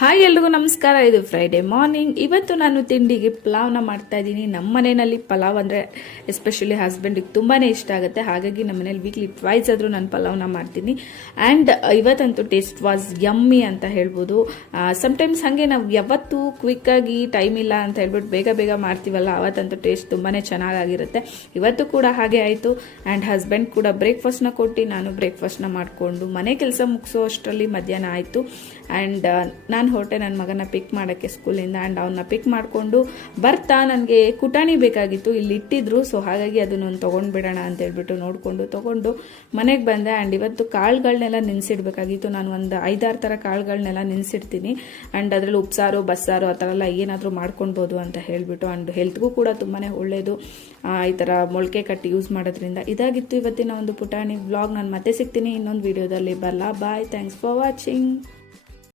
Hi ಎಲ್ರಿಗೂ ನಮಸ್ಕಾರ. ಇದು ಫ್ರೈಡೆ ಮಾರ್ನಿಂಗ್. ಇವತ್ತು ನಾನು ತಿಂಡಿಗೆ ಪಲಾವ್ನ ಮಾಡ್ತಾ ಇದ್ದೀನಿ. ನಮ್ಮ ಮನೆಯಲ್ಲಿ ಪಲಾವ್ ಅಂದರೆ ಎಸ್ಪೆಷಲಿ ಹಸ್ಬೆಂಡಿಗೆ ತುಂಬಾ ಇಷ್ಟ ಆಗುತ್ತೆ. ಹಾಗಾಗಿ ನಮ್ಮ ಮನೇಲಿ ವೀಕ್ಲಿ ಟ್ವೈಸ್ ಆದರೂ ನಾನು ಪಲಾವ್ನ ಮಾಡ್ತೀನಿ. ಆ್ಯಂಡ್ ಇವತ್ತಂತೂ ಟೇಸ್ಟ್ ವಾಸ್ ಯಮ್ಮಿ ಅಂತ ಹೇಳ್ಬೋದು. ಸಮ್ಟೈಮ್ಸ್ ಹಾಗೆ ನಾವು ಯಾವತ್ತೂ ಕ್ವಿಕ್ಕಾಗಿ ಟೈಮ್ ಇಲ್ಲ ಅಂತ ಹೇಳ್ಬಿಟ್ಟು ಬೇಗ ಬೇಗ ಮಾಡ್ತೀವಲ್ಲ, ಅವತ್ತಂತೂ ಟೇಸ್ಟ್ ತುಂಬಾ ಚೆನ್ನಾಗಿರುತ್ತೆ. ಇವತ್ತು ಕೂಡ ಹಾಗೆ ಆಯಿತು. ಆ್ಯಂಡ್ ಹಸ್ಬೆಂಡ್ ಕೂಡ ಬ್ರೇಕ್ಫಾಸ್ಟ್ನ ಕೊಟ್ಟು ನಾನು ಬ್ರೇಕ್ಫಾಸ್ಟ್ನ ಮಾಡಿಕೊಂಡು ಮನೆ ಕೆಲಸ ಮುಗಿಸೋ ಅಷ್ಟರಲ್ಲಿ ಮಧ್ಯಾಹ್ನ ಆಯಿತು. ಆ್ಯಂಡ್ ನಾನು ಹೊರಟೆ ನನ್ನ ಮಗನ ಪಿಕ್ ಮಾಡೋಕ್ಕೆ ಸ್ಕೂಲಿಂದ. ಆ್ಯಂಡ್ ಅವನ್ನ ಪಿಕ್ ಮಾಡಿಕೊಂಡು ಬರ್ತಾ ನನಗೆ ಕುಟಾಣಿ ಬೇಕಾಗಿತ್ತು, ಇಲ್ಲಿ ಇಟ್ಟಿದ್ರು. ಸೊ ಹಾಗಾಗಿ ಅದನ್ನೊಂದು ತೊಗೊಂಡ್ಬಿಡೋಣ ಅಂತ ಹೇಳ್ಬಿಟ್ಟು ನೋಡಿಕೊಂಡು ತೊಗೊಂಡು ಮನೆಗೆ ಬಂದೆ. ಆ್ಯಂಡ್ ಇವತ್ತು ಕಾಳುಗಳನ್ನೆಲ್ಲ ನೆನೆಸಿಡ್ಬೇಕಾಗಿತ್ತು. ನಾನು ಒಂದು 5-6 ಥರ ಕಾಳುಗಳನ್ನೆಲ್ಲ ನೆನೆಸಿಡ್ತೀನಿ. ಆ್ಯಂಡ್ ಅದರಲ್ಲಿ ಉಪ್ಸಾರು ಬಸ್ಸಾರು ಆ ಥರ ಎಲ್ಲ ಏನಾದರೂ ಮಾಡ್ಕೊಳ್ಬೋದು ಅಂತ ಹೇಳಿಬಿಟ್ಟು. ಆ್ಯಂಡ್ ಹೆಲ್ತ್ಗೂ ಕೂಡ ತುಂಬಾ ಒಳ್ಳೆಯದು ಈ ಥರ ಮೊಳಕೆ ಕಟ್ಟಿ ಯೂಸ್ ಮಾಡೋದ್ರಿಂದ. ಇದಾಗಿತ್ತು ಇವತ್ತಿನ ಒಂದು ಪುಟಾಣಿ ವ್ಲಾಗ್. ನಾನು ಮತ್ತೆ ಸಿಗ್ತೀನಿ ಇನ್ನೊಂದು ವಿಡಿಯೋದಲ್ಲಿ. ಬಾಯ್. Thanks for watching.